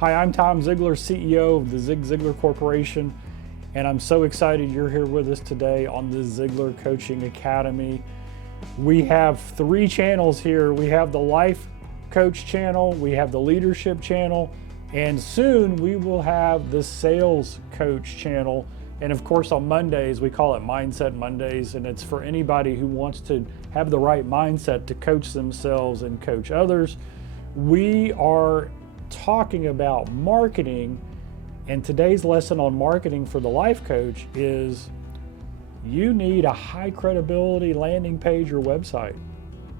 Hi, I'm Tom Ziglar, CEO of the Zig Ziglar Corporation, and I'm so excited you're here with us today on the Ziglar Coaching Academy. We have 3 channels here. We have the Life Coach channel, we have the Leadership channel, and soon we will have the Sales Coach channel. And of course, on Mondays, we call it Mindset Mondays, and it's for anybody who wants to have the right mindset to coach themselves and coach others. We are talking about marketing, and today's lesson on marketing for the life coach is you need a high credibility landing page or website.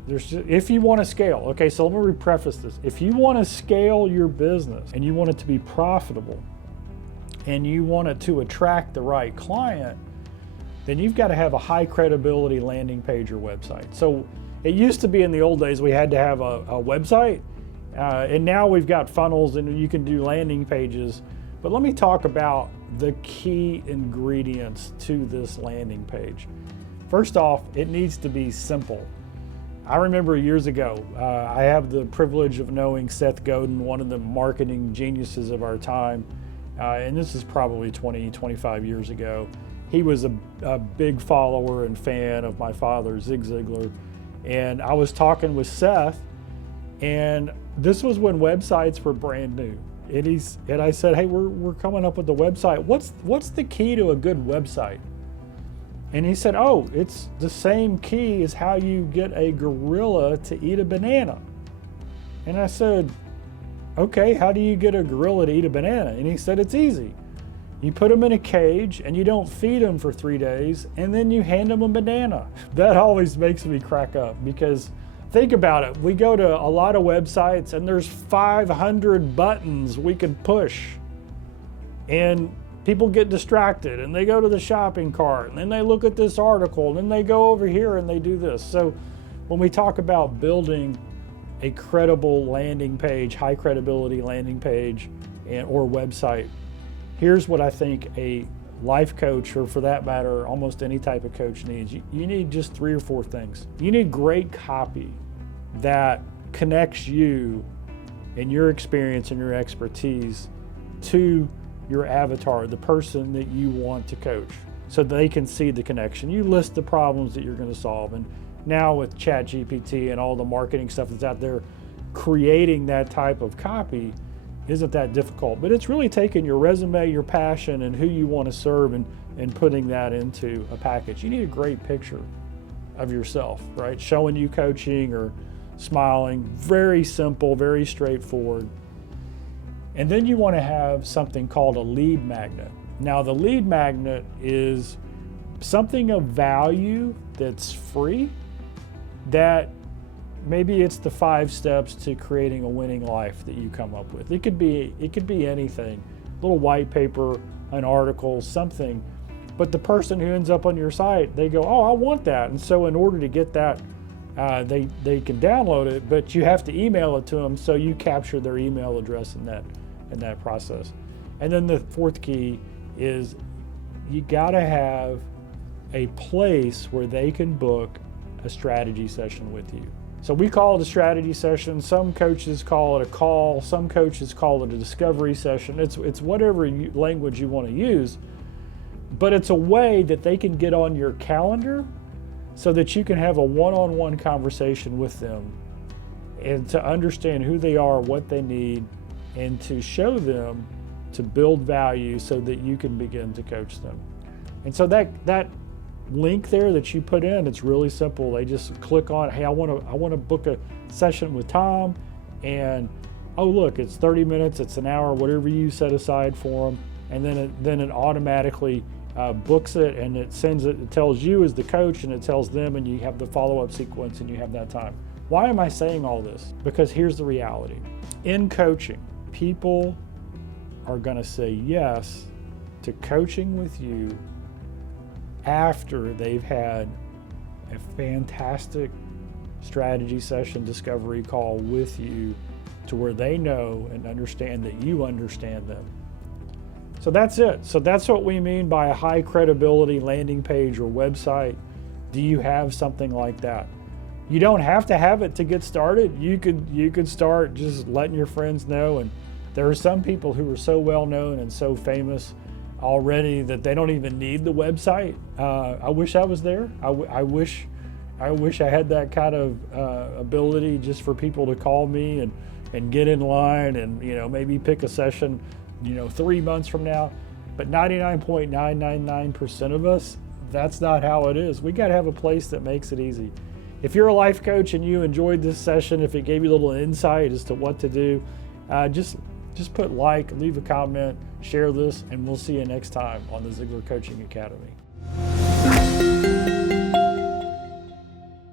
If you want to scale, okay, so let me preface this. If you want to scale your business and you want it to be profitable and you want it to attract the right client, then you've got to have a high credibility landing page or website. So it used to be in the old days we had to have a website. And now we've got funnels and you can do landing pages. But let me talk about the key ingredients to this landing page. First off, it needs to be simple. I remember years ago, I have the privilege of knowing Seth Godin, one of the marketing geniuses of our time. And this is probably 20, 25 years ago. He was a big follower and fan of my father, Zig Ziglar. And I was talking with Seth, and this was when websites were brand new. And I said, hey, we're coming up with the website. What's the key to a good website? And he said, oh, it's the same key as how you get a gorilla to eat a banana. And I said, okay, how do you get a gorilla to eat a banana? And he said, it's easy. You put them in a cage and you don't feed them for 3 days, and then you hand them a banana. That always makes me crack up, because think about it. We go to a lot of websites and there's 500 buttons we could push, and people get distracted and they go to the shopping cart and then they look at this article and then they go over here and they do this. So when we talk about building a credible landing page, high credibility landing page or website, here's what I think a life coach, or for that matter, almost any type of coach needs. You need just 3 or 4 things. You need great copy that connects you and your experience and your expertise to your avatar, the person that you want to coach, so they can see the connection. You list the problems that you're going to solve. And now with ChatGPT and all the marketing stuff that's out there, creating that type of copy isn't that difficult, but it's really taking your resume, your passion, and who you want to serve and putting that into a package. You need a great picture of yourself, right? Showing you coaching or smiling. Very simple, very straightforward. And then you want to have something called a lead magnet. Now, the lead magnet is something of value that's free, that maybe it's the 5 steps to creating a winning life that you come up with. It could be anything, a little white paper, an article, something. But the person who ends up on your site, they go, oh, I want that. And so in order to get that, they can download it, but you have to email it to them, so you capture their email address in that process. And then the 4th key is you gotta have a place where they can book a strategy session with you. So we call it a strategy session. Some coaches call it a call. Some coaches call it a discovery session. It's whatever language you want to use, but it's a way that they can get on your calendar so that you can have a one-on-one conversation with them and to understand who they are, what they need, and to show them to build value so that you can begin to coach them. And so that link there that you put in, it's really simple. They just click on, hey, I want to book a session with Tom, and oh look, it's 30 minutes, it's an hour, whatever you set aside for them, and then it automatically books it, and it tells you as the coach, and it tells them, and you have the follow-up sequence, and you have that time. Why am I saying all this? Because here's the reality. In coaching, people are going to say yes to coaching with you after they've had a fantastic strategy session, discovery call with you, to where they know and understand that you understand them. So that's it. So that's what we mean by a high credibility landing page or website. Do you have something like that? You don't have to have it to get started. You could start just letting your friends know. And There are some people who are so well known and so famous already that they don't even need the website. I wish I was there. I wish I had that kind of ability just for people to call me and get in line and, you know, maybe pick a session, you know, 3 months from now. But 99.999% of us, that's not how it is. We got to have a place that makes it easy. If you're a life coach and you enjoyed this session, if it gave you a little insight as to what to do, just put like, leave a comment, share this, and we'll see you next time on the Ziglar Coaching Academy.